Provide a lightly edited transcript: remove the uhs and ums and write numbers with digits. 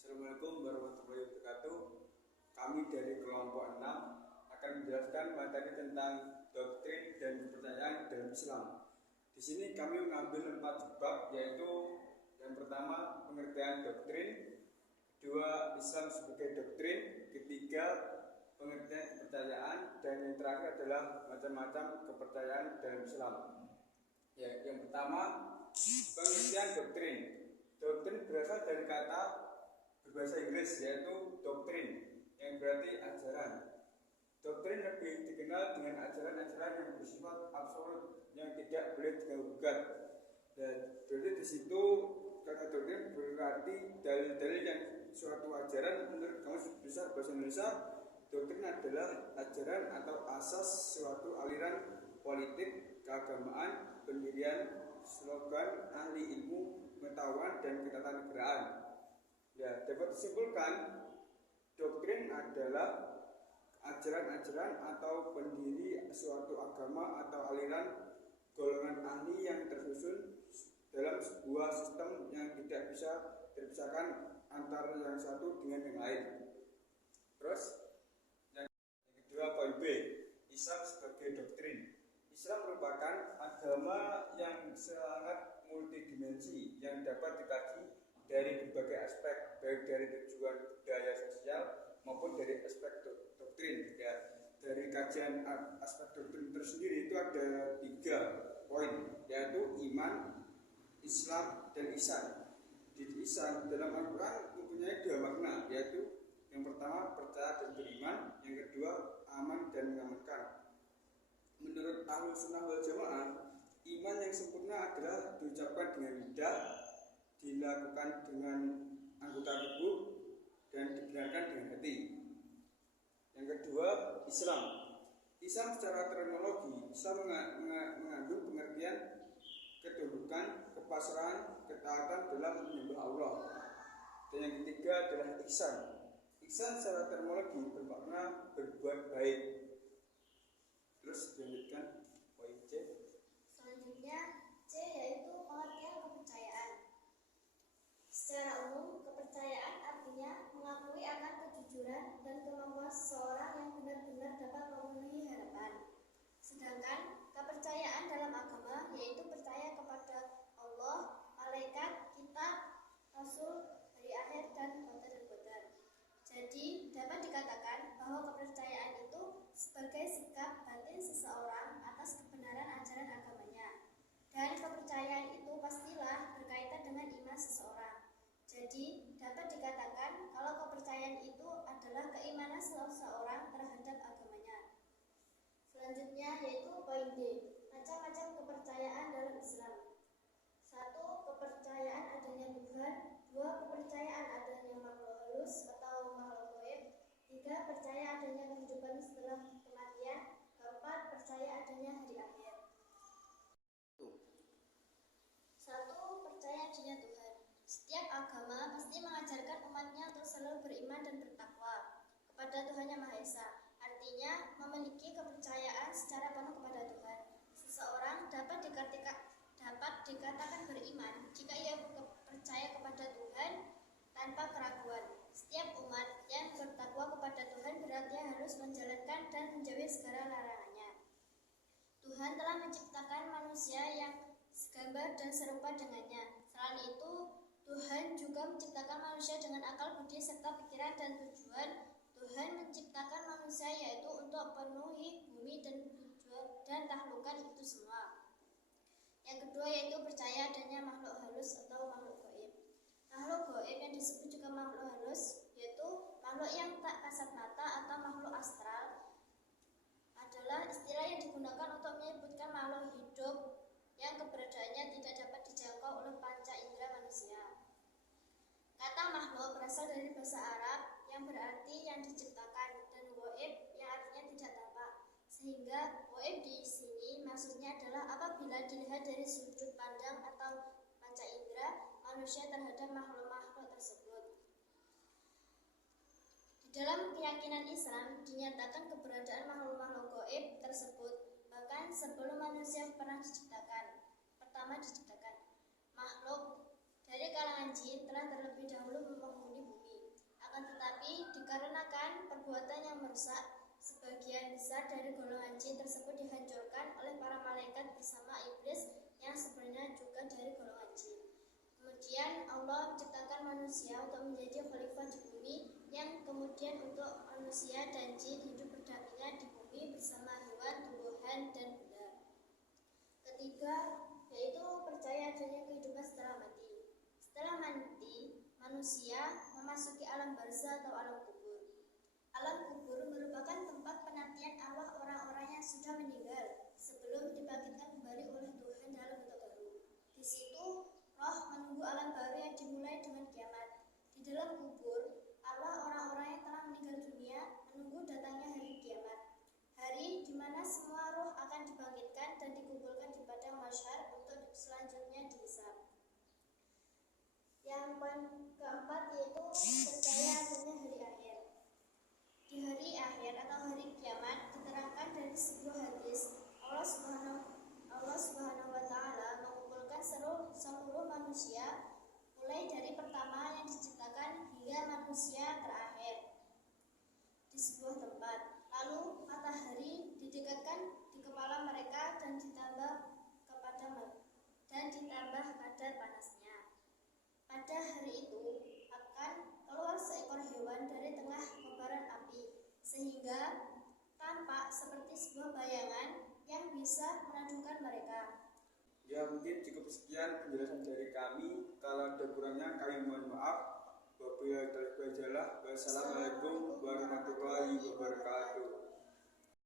Assalamualaikum warahmatullahi wabarakatuh. Kami dari kelompok 6 akan menjelaskan materi tentang doktrin dan kepercayaan dalam Islam. Di sini kami mengambil 4 bab, yaitu yang pertama pengertian doktrin, kedua Islam sebagai doktrin, ketiga pengertian kepercayaan, dan yang terakhir adalah macam-macam kepercayaan dalam Islam. Yang pertama pengertian doktrin. Doktrin berasal dari kata berbahasa Inggris yaitu doktrin, yang berarti ajaran. Doktrin lebih dikenal dengan ajaran-ajaran yang bersifat absolut, yang tidak boleh diganggu-gugat. Dan berarti di situ kata doktrin berarti dalil-dalil yang suatu ajaran. Menurut Kamus Besar Bahasa Indonesia, doktrin adalah ajaran atau asas suatu aliran politik, keagamaan, pendirian, slogan, ahli ilmu, pengetahuan, dan ketatanegaraan. Ya, dapat disimpulkan doktrin adalah ajaran-ajaran atau pendiri suatu agama atau aliran golongan ahli yang tersusun dalam sebuah sistem yang tidak bisa terpisahkan antara yang satu dengan yang lain. Terus yang kedua, poin B, Islam sebagai doktrin. Islam merupakan agama yang sangat multidimensi yang dapat dikaji dari berbagai aspek, baik dari tujuan budaya sosial maupun dari aspek doktrin. Ya, dari kajian aspek doktrin tersendiri itu ada 3 poin, yaitu iman, Islam, dan ihsan. Di Islam dalam Al-Quran mempunyai 2 makna, yaitu yang pertama percaya dan beriman, yang kedua aman dan mengamankan. Menurut Ahlus Sunnah wal Jamaah, iman yang sempurna adalah diucapkan dengan lidah, dilakukan dengan anggota tubuh, dan dibenarkan dengan hati. Yang kedua, Islam. Islam secara terminologi, Islam mengandung pengertian kedudukan, kepasrahan, ketaatan dalam menyembah Allah. Dan yang ketiga adalah ihsan. Ihsan secara terminologi bermakna berbuat baik. Terus dilanjutkan poin C. Selanjutnya C yaitu pengertian kepercayaan. Secara umum, kepercayaan artinya mengakui akan kejujuran dan kemampuan seseorang yang benar-benar dapat memenuhi harapan. Sedangkan kepercayaan dalam agama yaitu percaya kepada Allah, malaikat, kitab, rasul, hari akhir, dan qadar. Jadi dapat dikatakan bahwa kepercayaan itu sebagai sikap batin seseorang atas kebenaran ajaran agamanya. Dan kepercayaan itu pastilah berkaitan dengan iman seseorang. Jadi dapat dikatakan kalau kepercayaan itu adalah keimanan seseorang terhadap agamanya. Selanjutnya yaitu poin D, macam-macam kepercayaan dalam Islam. 1. Kepercayaan adanya Tuhan. 2. Kepercayaan adanya makhluk halus atau makhluk gaib. 3. Percaya adanya kehidupan setelah kematian. 4. Percaya adanya hari akhir. 1. Percaya adanya Tuhan. Setiap agama pasti mengajarkan umatnya untuk selalu beriman dan bertakwa kepada Tuhan Yang Maha Esa. Artinya memiliki kepercayaan secara penuh kepada Tuhan. Seseorang dapat dikatakan beriman jika ia percaya kepada Tuhan tanpa keraguan. Setiap umat yang bertakwa kepada Tuhan berarti harus menjalankan dan menjauhi segala larangannya. Tuhan telah menciptakan manusia yang segambar dan serupa dengannya. Selain itu, Tuhan juga menciptakan manusia dengan akal budi serta pikiran dan tujuan. Tuhan menciptakan manusia yaitu untuk penuhi bumi dan tahlukan itu semua. Yang kedua yaitu percaya adanya makhluk halus atau makhluk gaib. Makhluk gaib yang disebut juga makhluk halus yaitu makhluk yang tak kasat mata atau makhluk astral adalah istilah yang digunakan untuk menyebutkan makhluk hidup yang keberadaannya tidak dapat dijangkau oleh panca indera manusia. Kata makhluk berasal dari bahasa Arab yang berarti yang diciptakan dan gaib yang artinya tidak tampak. Sehingga gaib di sini maksudnya adalah apabila dilihat dari sudut pandang atau panca indera manusia terhadap makhluk-makhluk tersebut. Di dalam keyakinan Islam dinyatakan keberadaan makhluk-makhluk gaib tersebut bahkan sebelum manusia pernah diciptakan. Pertama diciptakan makhluk dari kalangan jin telah terlebih dahulu menghuni bumi. rusak. Sebagian besar dari golongan jin tersebut dihancurkan oleh para malaikat bersama iblis yang sebenarnya juga dari golongan jin. Kemudian Allah menciptakan manusia untuk menjadi khalifah di bumi, yang kemudian untuk manusia dan jin hidup berdampingan di bumi bersama hewan, tumbuhan, dan benda. Ketiga, yaitu percaya adanya kehidupan setelah mati. Setelah mati, manusia memasuki alam barzah atau alam kubur. Alam kubur merupakan tempat penantian arwah orang-orang yang sudah meninggal sebelum dibangkitkan kembali oleh Tuhan dalam bentuk baru. Di situ, roh menunggu alam baru yang dimulai dengan kiamat. Di dalam kubur, arwah orang-orang yang telah meninggal dunia menunggu datangnya hari kiamat. Hari di mana semua roh akan dibangkitkan dan dikumpulkan di padang mahsyar untuk selanjutnya dihisab. Yang poin keempat yaitu percaya adanya hari akhir. Di hari akhir atau hari kiamat diterangkan dari sebuah hadis, Allah Subhanahu wa taala mengumpulkan seluruh manusia mulai dari pertama yang diciptakan hingga manusia terakhir di sebuah tempat. Lalu matahari didekatkan di kepala mereka dan ditambah kadar panasnya. Pada hari itu akan keluar seekor hewan dari tengah kobaran api, sehingga tampak seperti sebuah bayangan yang bisa menaklukkan mereka. Ya, mungkin cukup sekian penjelasan dari kami. Kalau ada kurangnya kami mohon maaf. Wassalamualaikum warahmatullahi wabarakatuh.